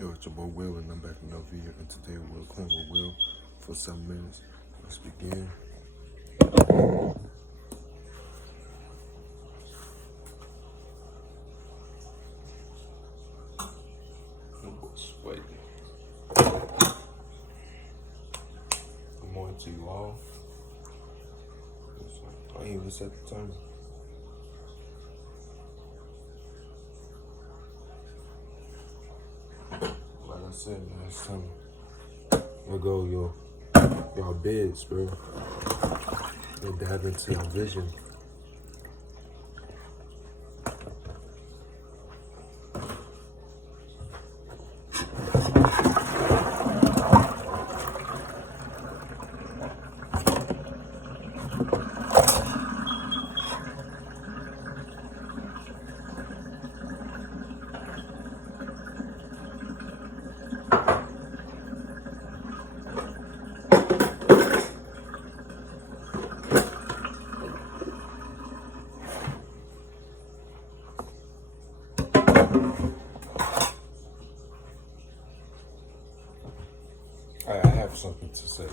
Yo, it's your boy Will, and I'm back in another video. And today we'll clean with Will for 7 minutes. Let's begin. Sweating. Good morning to you all. I ain't even set the timer. Like I said last time, there go y'all beds, bro. And dive into your vision. I have something to say.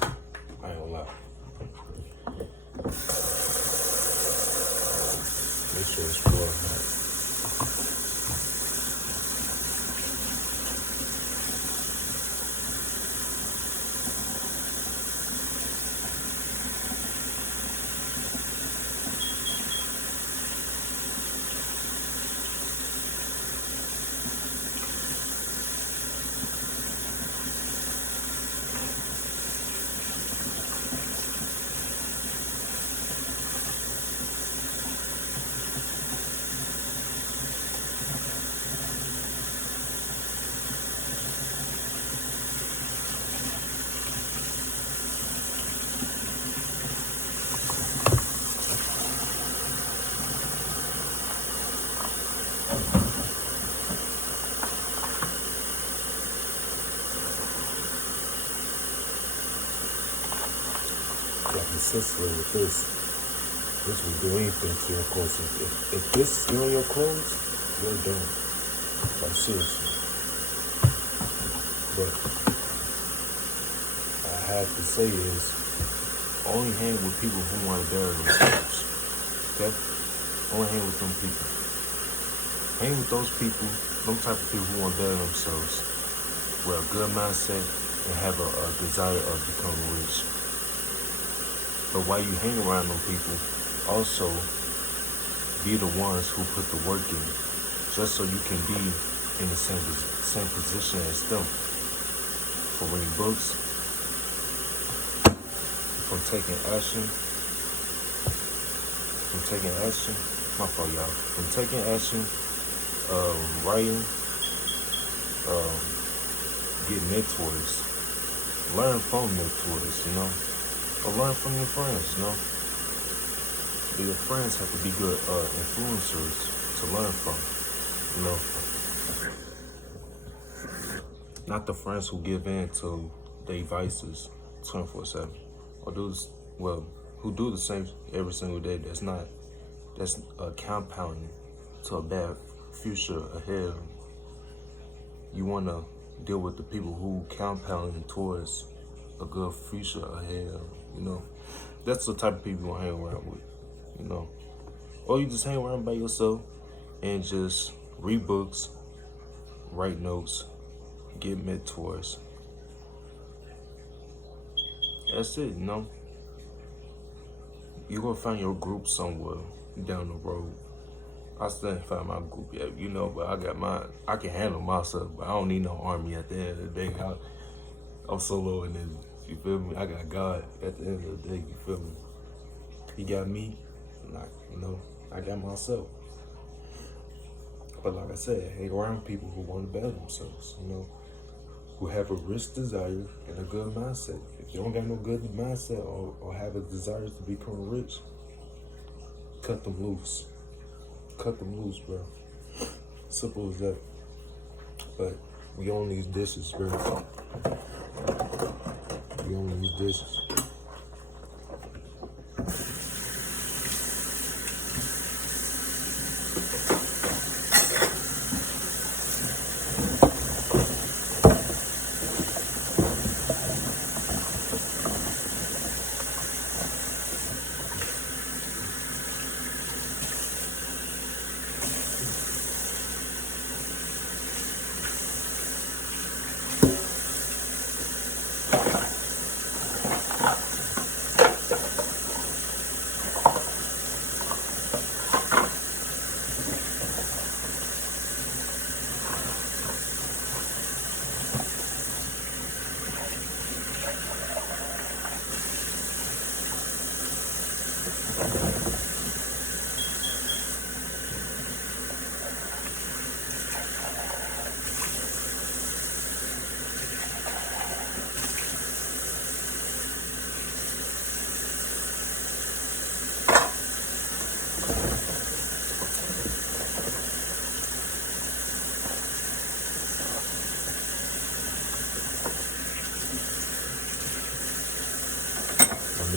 I ain't gonna lie. Make sure it's full. Consistently with this will do anything to your clothes. If this is on your clothes, you're done. Like seriously. But I have to say is only hang with people who want to better themselves. Okay? Only hang with them people. Hang with those people, them type of people who want to better themselves, with a good mindset and have a desire of becoming rich. But while you hang around them people, also be the ones who put the work in, just so you can be in the same position as them. For reading books, from taking action, my fault y'all, from taking action, writing, get mentors, learn from mentors, you know. Or learn from your friends, you know. Your friends have to be good influencers to learn from, you know. Not the friends who give in to their vices 24/7, or who do the same every single day. That's compounding to a bad future ahead. You want to deal with the people who compounding towards a good future ahead, you know. That's the type of people you want to hang around with, you know. Or you just hang around by yourself and just read books, write notes, get mentors. That's it, you know. You're gonna find your group somewhere down the road. I still ain't found my group yet, you know, but I got mine. I can handle myself, but I don't need no army at the end of the day. I'm solo in this. You feel me? I got God at the end of the day. You feel me? He got me. You know, I got myself. But like I said, hang around people who want to better themselves, you know, who have a rich desire and a good mindset. If you don't got no good mindset or have a desire to become rich, cut them loose. Cut them loose, bro. Simple as that. But we own these dishes, bro. We own these dishes.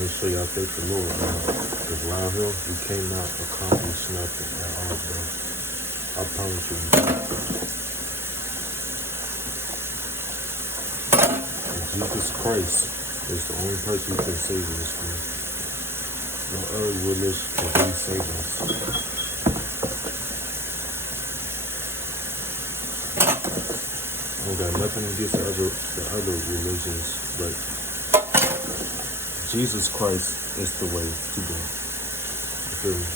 make sure y'all thank the Lord, man. Because without him, we cannot accomplish nothing at all, bro. I promise you. And Jesus Christ is the only person who can save us, man. No other religion can really save us. I don't got nothing against the other religions, but Jesus Christ is the way to go. You feel me?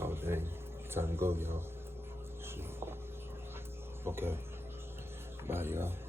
Oh dang, time to go, y'all. Shoot. Okay, bye, y'all.